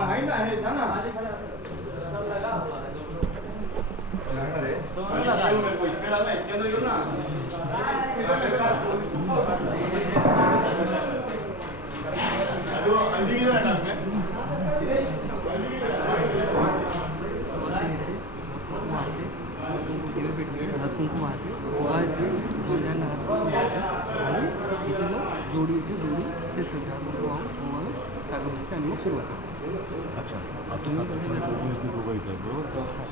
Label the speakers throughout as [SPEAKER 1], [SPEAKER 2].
[SPEAKER 1] आहे ना आहे जा ना
[SPEAKER 2] हळद कुंकू वाहते ओवा येते जोडल्यांना आणि इथून मग जोडी येते जोडी तेच करते हळद कुंकू वाहून ओवाळून आणि मग सुरुवात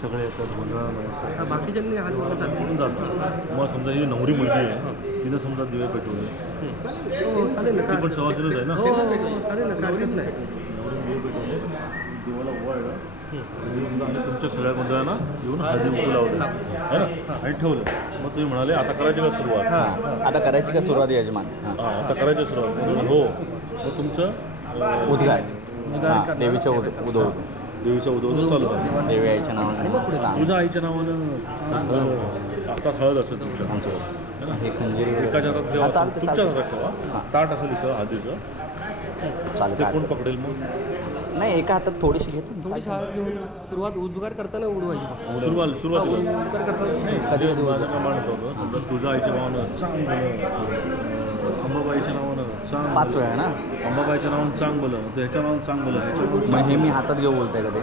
[SPEAKER 3] सगळे येतात गोंधळाला
[SPEAKER 2] हा, बाकीच्यांनी हात वर चालते
[SPEAKER 3] जातात. मग समजा ही नवरी मुलगी आहे तिनं समजा दिवे पेटवले.
[SPEAKER 2] हो हो, चालेल ना.
[SPEAKER 3] पण
[SPEAKER 2] का
[SPEAKER 3] सवासीनच आहे ना?
[SPEAKER 2] हो हो हो, चालेल ना नाही.
[SPEAKER 3] नवरी दिवे पेटवले. देवाला ओवाळलं आणि तुमच्या सगळ्या गोंधळांना येऊन हळदी उकू लावलं है ना? आणि ठेवलं. मग तुम्ही म्हणाले आता करायची का सुरुवात?
[SPEAKER 4] आता करायची का सुरुवात यजमान? हां.
[SPEAKER 3] आता करायची सुरुवात? हो. मग तुमचं
[SPEAKER 4] उद्गार. हां. देवीच्या उद उदो
[SPEAKER 3] देवीच्या उदवचं चालू आहे
[SPEAKER 4] देवी आईच्या नावाने. सांग.
[SPEAKER 3] तुझ्या आईच्या नावानं हो. आता हळद असेल तुमच्या.
[SPEAKER 4] आमच्याकडे.
[SPEAKER 3] है?
[SPEAKER 4] हे खंजीर
[SPEAKER 3] एकाच्या हातात
[SPEAKER 4] हां,
[SPEAKER 3] ठेवा
[SPEAKER 4] चालतं,
[SPEAKER 3] तुमच्या
[SPEAKER 4] चालतं.
[SPEAKER 3] हातात ठेवा.
[SPEAKER 4] हां.
[SPEAKER 3] ताट असेल इथं हळदीचं ते
[SPEAKER 4] चालतं
[SPEAKER 3] कोण पकडेल मग?
[SPEAKER 4] नाही एका हातात थोडीशी घेतो.
[SPEAKER 2] थोडीशी हळद घेऊन सुरुवात उद्गार करताना उडवायची फक्त.
[SPEAKER 3] सुरुवात सुरुवातीला.
[SPEAKER 2] उद्गार करताना.
[SPEAKER 3] माझं होतं. समजा तुझ्या आईच्या नावानं चांग बोलं अंबाबाईच्या नावानं चांग
[SPEAKER 4] पाच. वेळा ना?
[SPEAKER 3] अंबाबाईच्या नावानं चांग बोलं ह्याच्या नावानं चांग बोलं ह्याच्या नावानं
[SPEAKER 4] मग हे मी हातात घेऊन बोलतोय का ते?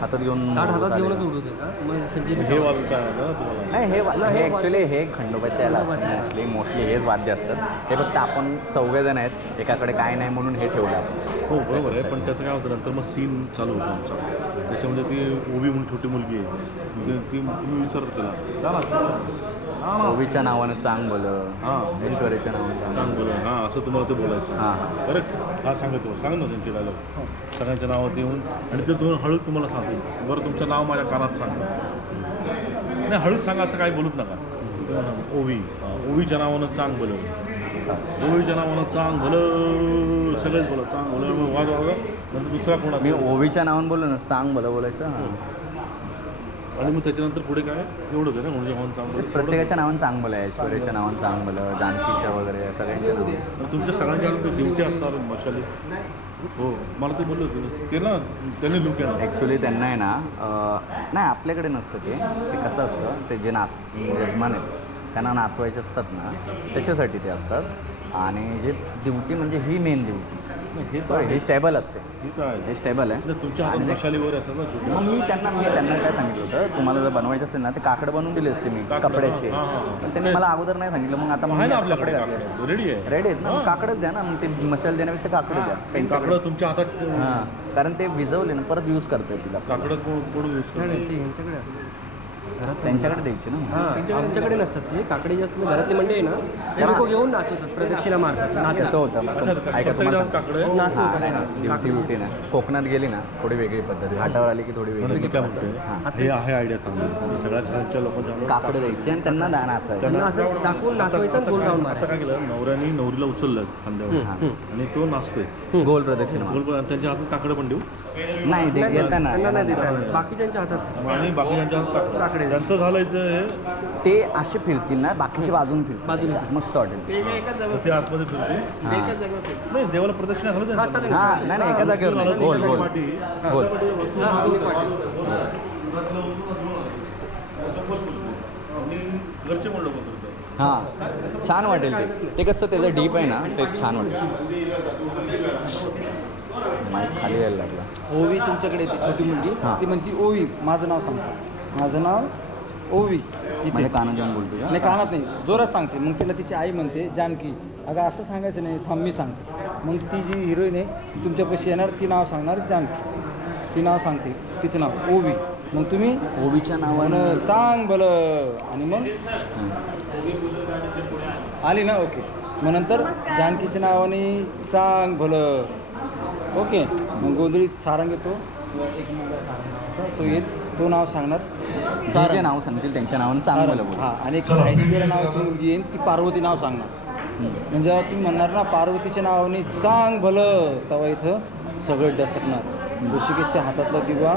[SPEAKER 4] हातात घेऊन
[SPEAKER 2] ताट हातात
[SPEAKER 4] चालेल.
[SPEAKER 2] घेऊनच उडवते का? मग खंजीर
[SPEAKER 3] हे वाजत काय होतं तुम्हाला?
[SPEAKER 4] नाही हे वा- हे ॲक्च्युली हे खंडोबाच्या याला असतं. मोस्टली मोस्टली हेच वाद्य असतात हे फक्त आपण चौघेजण आहेत. एकाकडे काय नाही म्हणून हे ठेवलं आपण.
[SPEAKER 3] हो बरोबर आहे. पण त्याचं काय होतं नंतर मग सीन चालू होतो आमचा. त्याच्यामध्ये ती ओवी म्हणून छोटी मुलगी आहे. ती ती तुम्ही विचारत जा हा ना.
[SPEAKER 4] ओवीच्या नावानं चांग बोलं
[SPEAKER 3] हां.
[SPEAKER 4] ऐश्वर्याच्या नावानं चांग
[SPEAKER 3] सांग बोला हां असं तुम्हाला ते बोलायचं.
[SPEAKER 4] हां
[SPEAKER 3] करेक्ट हा सांगतो सांग ना त्यांची डायलॉग सगळ्यांच्या नावात येऊन आणि ते तुम्ही हळूच तुम्हाला सांगतो बरं तुमचं नाव माझ्या कानात सांगा. नाही हळूच सांगा असं काही बोलूच नका. ओवी. हां, ओवीच्या नावानं चांग बोलव ओवीच्या नावानं चांग भलं सगळेच बोला चांग भलं मग वाज वागा नंतर दुसरा कोण
[SPEAKER 4] मी ओवीच्या नावानं बोललो ना चांग बोला बोलायचं हां.
[SPEAKER 3] आणि मग त्याच्यानंतर पुढे काय? एवढंच आहे ना म्हणजे म्हणून चांग
[SPEAKER 4] तेच
[SPEAKER 3] बोला
[SPEAKER 4] प्रत्येकाच्या नावानं चांग बोला ऐश्वर्याच्या नावानं चांग बोला जानकीच्या वगैरे सगळ्यांच्या नावानं.
[SPEAKER 3] तुमच्या सगळ्यांच्या हातात ड्युटी असणार मशाली हो मला ते बोलले होते ते ना त्यांनी लुक येणार
[SPEAKER 4] ॲक्च्युली त्यांना आहे ना नाही आपल्याकडे नसतं ते. ते कसं असतं ते जे नाच यजमान आहेत त्यांना नाचवायचे असतात ना त्याच्यासाठी ते असतात. आणि जे ड्युटी म्हणजे ही मेन ड्युटी.
[SPEAKER 3] हे
[SPEAKER 4] हे स्टेबल असते.
[SPEAKER 3] हे काय
[SPEAKER 4] हे स्टेबल आहे. मग मी त्यांना मी त्यांना काय सांगितलं होतं तुम्हाला जर बनवायचं असेल ना ते काकड बनवून दिले असते मी कपड्याचे. पण त्यांनी मला अगोदर नाही सांगितलं मग आता मग
[SPEAKER 3] आहे
[SPEAKER 4] मी
[SPEAKER 3] ना
[SPEAKER 4] आता
[SPEAKER 3] आपल्याकडे
[SPEAKER 4] कपडे घातले.
[SPEAKER 3] रेडी आहे.
[SPEAKER 4] रेडी आहेत ना मग काकडच द्या ना मग ते मसाला देण्यापेक्षा काकडे द्या त्यांच्याकडे.
[SPEAKER 3] काकडं तुमच्या हातात
[SPEAKER 4] हां. कारण ते विजवले ना परत यूज करता येतील.
[SPEAKER 3] काकडं?
[SPEAKER 2] नाही ते यांच्याकडे असतं घरात
[SPEAKER 4] त्यांच्याकडे द्यायचे ना
[SPEAKER 2] हां आमच्याकडे नसतात ते. काकडे जे असतात घरातली मंडळी आहे ना ते लोक घेऊन नाचवतात प्रदक्षिणा मारतात.
[SPEAKER 4] कसं
[SPEAKER 2] नाचत
[SPEAKER 4] होतं. ऐका तुम्हाला हां, ड्युटी ब्युटी ना. कोकणात गेली ना थोडी वेगळी पद्धत. घाटावर आली की थोडी वेगळी
[SPEAKER 3] मी काय.
[SPEAKER 4] हां.
[SPEAKER 3] म्हणतोय हे आहे आयडिया चांगली. सगळ्या घरांच्या लोकांच्या
[SPEAKER 4] काकडे द्यायची आणि त्यांना नाचायचं.
[SPEAKER 2] त्यांना असं दाखवून नाचवायचं आणि गोल राऊंड
[SPEAKER 3] आता काय
[SPEAKER 2] मारायचं.
[SPEAKER 3] केलं? नवऱ्याने नवरीला उचललं खांद्यावर. आणि तो नाचतोय.
[SPEAKER 4] गोल प्रदक्षिणा.
[SPEAKER 3] बोल पण त्यांच्या हातात काकडं पण देऊ?
[SPEAKER 4] नाही ते येताना
[SPEAKER 2] त्यांना नाही देता येणार. बाकीच्यांच्या हातात.
[SPEAKER 3] आणि बाकीच्या हातात काकडं.
[SPEAKER 2] काकडे.
[SPEAKER 3] त्यांचं झालं इथं हे.
[SPEAKER 4] ते असे फिरतील ना बाकीचे बाजून फिरतील.
[SPEAKER 2] बाजूने
[SPEAKER 4] मस्त वाटेल ते.
[SPEAKER 3] ते आतमध्ये फिरते
[SPEAKER 4] हां.
[SPEAKER 3] नाही देवाला प्रदक्षिणा झालं
[SPEAKER 2] हा चालेल.
[SPEAKER 4] हां नाही नाही एका जागेवर नाही. गोल गोल. गोल.
[SPEAKER 2] हां
[SPEAKER 4] छान वाटेल ते. ते कसं त्याचं डीप आहे ना ते छान वाटेल. माईक खाली यायला लागला.
[SPEAKER 5] ओवी तुमच्याकडे येते छोटी मुलगी.
[SPEAKER 4] हां.
[SPEAKER 5] ती म्हणती ओवी माझं नाव सांगते. माझं नाव ओवी. इथे.
[SPEAKER 4] म्हणजे बोलतो का?
[SPEAKER 5] नाही कानात नाही. जोरात सांगते. मग तिला तिची आई म्हणते जानकी अगं असं सांगायचं नाही थांब मी सांगते. मग ती जी हिरोईन आहे ती तुमच्यापाशी येणार ती नाव सांगणार जानकी. ती नाव सांगते तिचं नाव ओवी. मग तुम्ही
[SPEAKER 4] ओवीच्या नावानं.
[SPEAKER 5] म्हण चांग भलं. आणि मग? आली ना? ओके. मग नंतर जानकीच्या नावाने चांग भलं. ओके. मग गोंधळीत सारंग येतो. तो येईल. तो नाव सांगणार? सारंग
[SPEAKER 4] नाव सांगतील त्यांच्या नावानं चांगलं. बोल
[SPEAKER 5] हा आणि एक ऐश्वर्या नावाची मुलगी येईल ती पार्वती नाव सांगणार. म्हणजे जेव्हा तुम्ही म्हणणार ना पार्वतीच्या नावाने चांग भलं तेव्हा इथं सगळं डचकणार. ऋषिकेशच्या हातातला दिवा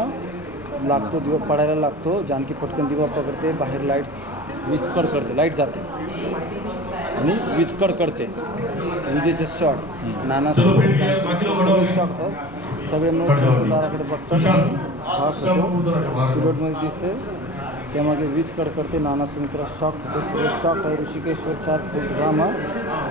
[SPEAKER 5] लागतो दिवा पडायला लागतो जानकी पटकन दिवा पकडते बाहेर लाईट्स वीज कडकडते लाइट जाते. आणि वीज कडकडते विजेचे शॉट नाना. शॉट सगळे मिळून दाराकडे बघतात. हास होतो. सिलोटमध्ये दिसते त्यामागे वीज कडकडते नाना सुमित्रा. शॉक सगळे शॉक आहे. ऋषिकेश्वर चार फूट रामा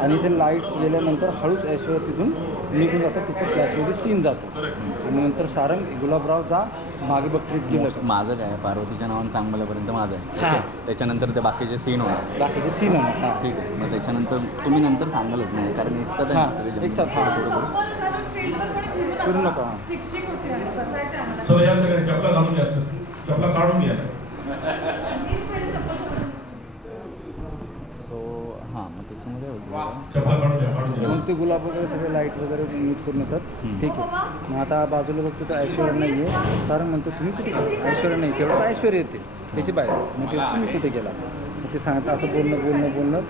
[SPEAKER 5] आणि ते लाईट्स गेल्यानंतर हळूच ऐश्वर्या तिथून निघून जातात. तिच्या फ्लॅशमध्ये सीन जातो. आणि नंतर सारंग गुलाबराव जा मागे बघते गेलं. का?
[SPEAKER 4] माझं काय? आहे, पार्वतीच्या नावानं चांगल्यापर्यंत माझं आहे.
[SPEAKER 5] हां.
[SPEAKER 4] त्याच्यानंतर ते बाकीचे सीन होणार.
[SPEAKER 5] बाकीचे सीन आहे हां.
[SPEAKER 4] ठीक आहे. मग त्याच्यानंतर तुम्ही नंतर सांगालच. नाही कारण एक साथ
[SPEAKER 5] हां. एक साथ. हां. करू नका. हां
[SPEAKER 3] चला या सगळ्या चपला घालून घ्या सर. चपला काढून घ्या.
[SPEAKER 4] सो हां मग त्याच्यामध्ये होतं.
[SPEAKER 3] चपला काढून घ्या काढून घ्या.
[SPEAKER 5] मग ते गुलाब वगैरे सगळे लाइट वगैरे नीट करून येतात. ठीक आहे. मग आता बाजूला बघतो तर ऐश्वर्या नाही आहे सारंग म्हणतो तुम्ही कुठे ऐश्वर्या नाही तेवढं ऐश्वर्या येते. त्याची बाहेर. मग ते तुम्ही कुठे गेला? ते सांगता असं बोलणं बोलणं बोलणं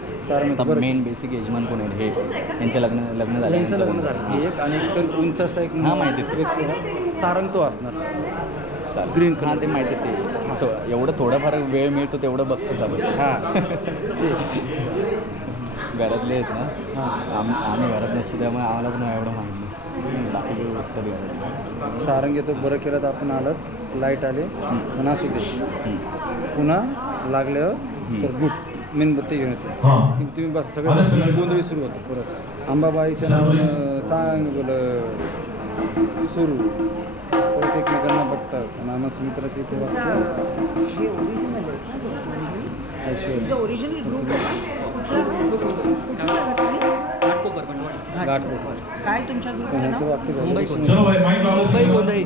[SPEAKER 5] बरं.
[SPEAKER 4] मेन बेसिक यजमान कोण आहे हे? त्यांचे लग्न लग्न झालं
[SPEAKER 5] यांचं लग्न झालं. एक आणि एक तर उंच असा एक
[SPEAKER 4] हां, माहिती.
[SPEAKER 5] सारंग तो असणार. Green
[SPEAKER 4] हां ते माहिती ते. तो एवढं थोडंफार वेळ मिळतो तेवढं बघतो आपण.
[SPEAKER 5] हां.
[SPEAKER 4] घरातले आहेत ना? आम आम्ही घरात नसतो त्यामुळे आम्हाला पण एवढं माहिती नाही.
[SPEAKER 5] सारंग येतो बरं केलं तर आपण आलं लाइट आले. पण असू दे
[SPEAKER 4] हं.
[SPEAKER 5] पुन्हा लागल्यावर तर गुड मेणबत्ती घेऊन येतो
[SPEAKER 3] हां.
[SPEAKER 5] तुम्ही बस
[SPEAKER 3] सगळं.
[SPEAKER 5] गोंधळी सुरू होतो परत. अंबाबाईच्या नावानं चांगलं सुरू. परत एकमेकांना बघतात. नाना सुमित्राची इथे गाठतो
[SPEAKER 6] काय तुमच्या
[SPEAKER 5] ह्यांचं वाक्य
[SPEAKER 2] मुंबई गोंधळी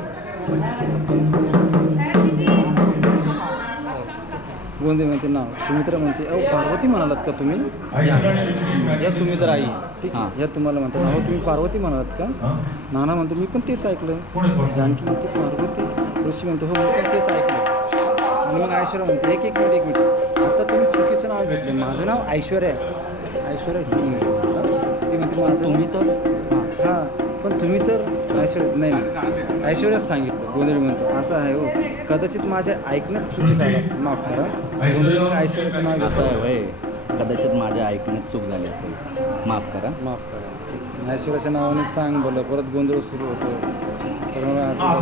[SPEAKER 5] गोंदे म्हणते नाव. सुमित्रा म्हणते अहो पार्वती म्हणालात का तुम्ही? या सुमित्रा आई. ठीक
[SPEAKER 4] हां.
[SPEAKER 5] आहे या तुम्हाला म्हणतात अहो तुम्ही पार्वती म्हणालात का?
[SPEAKER 3] हां?
[SPEAKER 5] नाना म्हणतो मी पण तेच ऐकलं? जानकी म्हणते पार्वती. ऋषी म्हणतो हो मी पण तेच ऐकलं आणि मग ऐश्वर्या म्हणते एक एक मिनिट एक मिनिट. आता तुम्ही चुकीचं नाव घेतले माझं नाव ऐश्वर्या आहे. ऐश्वर्या ती म्हणते माझं
[SPEAKER 2] तुम्ही तर?
[SPEAKER 5] हां हां. पण तुम्ही तर ऐश्वर्या नाही नाही. ऐश्वर्याच सांगितलं गोंधळी म्हणतो. असं आहे हो. कदाचित माझ्या ऐकण्यात चूक झालं असेल. माफ करा. गोंधळी ऐश्वर्याचं नाव
[SPEAKER 4] असं आहे होय. कदाचित माझ्या ऐकण्यात चूक झाली असेल. माफ करा.
[SPEAKER 5] माफ करा. ऐश्वर्याच्या नावाने चांग बोललं. परत गोंधळ सुरू होतो. हा.